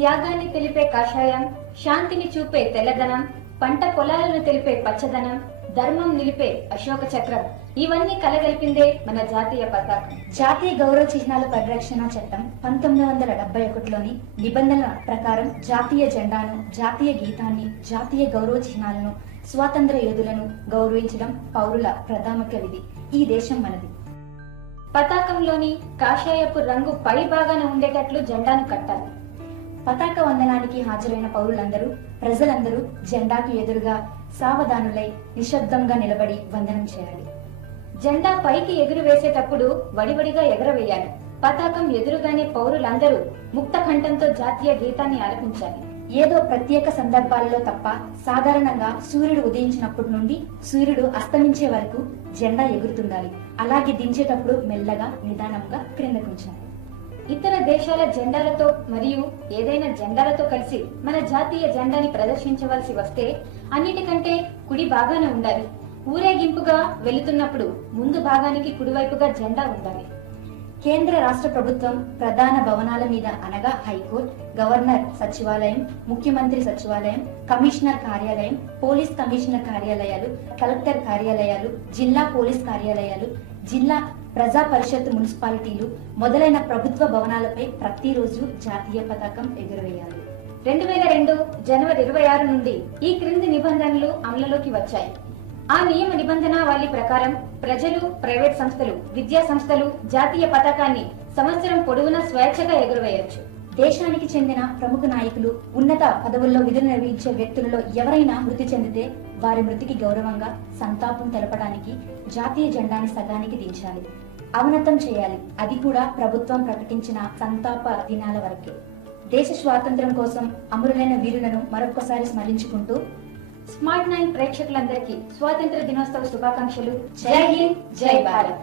త్యాగాన్ని తెలిపే కాషాయం, శాంతిని చూపే తెల్లదనం, పంట పొలాలను తెలిపే పచ్చదనం, ధర్మం నిలిపే అశోక చక్రం, ఇవన్నీ కలగలిపిందే మన జాతీయ పతాకం. జాతీయ గౌరవ చిహ్నాల పరిరక్షణ చట్టం 1971లోని నిబంధనల ప్రకారం జాతీయ జెండాను, జాతీయ గీతాన్ని, జాతీయ గౌరవ చిహ్నాలను, స్వాతంత్ర యోధులను గౌరవించడం పౌరుల ప్రథమిక విధి. ఈ దేశం మనది. పతాకంలోని కాషాయపు రంగు పై భాగాన ఉండేటట్లు జెండాను కట్టాలి. పతాక వందనానికి హాజరైన పౌరులందరూ, ప్రజలందరూ జెండాకు ఎదురుగా సావధానులై నిశ్శబ్దంగా నిలబడి వందనం చేయాలి. జెండా పైకి ఎగురు వేసేటప్పుడు వడివడిగా ఎగరవేయాలి. పతాకం ఎదురుగానే పౌరులందరూ ముక్త కంఠంతో జాతీయ గీతాన్ని ఆలపించాలి. ఏదో ప్రత్యేక సందర్భాలలో తప్ప సాధారణంగా సూర్యుడు ఉదయించినప్పటి నుండి సూర్యుడు అస్తమించే వరకు జెండా ఎగురుతుండాలి. అలాగే దించేటప్పుడు మెల్లగా నిదానంగా క్రిందకుంచాలి. ఇతర దేశాల జెండాలతో మరియు ఏదైనా జెండాలతో కలిసి మన జాతీయ జెండాని ప్రదర్శించవలసి వస్తే అన్నిటికంటే కుడి భాగాన ఉండాలి. ఊరేగింపుగా వెళుతున్నప్పుడు ముందు భాగానికి కుడివైపుగా జెండా ఉండాలి. కేంద్ర రాష్ట్ర ప్రభుత్వం ప్రధాన భవనాల మీద అనగా హైకోర్టు, గవర్నర్ సచివాలయం, ముఖ్యమంత్రి సచివాలయం, కమిషనర్ కార్యాలయం, పోలీస్ కమిషనర్ కార్యాలయాలు, కలెక్టర్ కార్యాలయాలు, జిల్లా పోలీస్ కార్యాలయాలు, జిల్లా ప్రజా పరిషత్, మున్సిపాలిటీలు మొదలైన ప్రభుత్వ భవనాలపై ప్రతిరోజు జాతీయ పతాకం ఎగురవేయాలి. 2002 జనవరి 26 నుండి ఈ క్రింది నిబంధనలు అమలులోకి వచ్చాయి. ఆ నియమ నిబంధనావళి ప్రకారం ప్రజలు, ప్రైవేట్ సంస్థలు, విద్యా సంస్థలు జాతీయ పతాకాన్ని సంవత్సరం పొడవునా స్వేచ్ఛగా ఎగురవేయొచ్చు. దేశానికి చెందిన ప్రముఖ నాయకులు, ఉన్నత పదవుల్లో విధులు నిర్వహించే వ్యక్తులలో ఎవరైనా మృతి చెందితే వారి మృతికి గౌరవంగా సంతాపం తెలపడానికి జాతీయ జెండాని సగానికి దించాలి, అవనతం చేయాలి. అది కూడా ప్రభుత్వం ప్రకటించిన సంతాప దినాల వరకే. దేశ స్వాతంత్ర్యం కోసం అమరులైన వీరులను మరొక్కసారి స్మరించుకుంటూ స్మార్ట్ 9 ప్రేక్షకులందరికీ స్వాతంత్ర దినోత్సవ శుభాకాంక్షలు. జై హింద్, జై భారత్.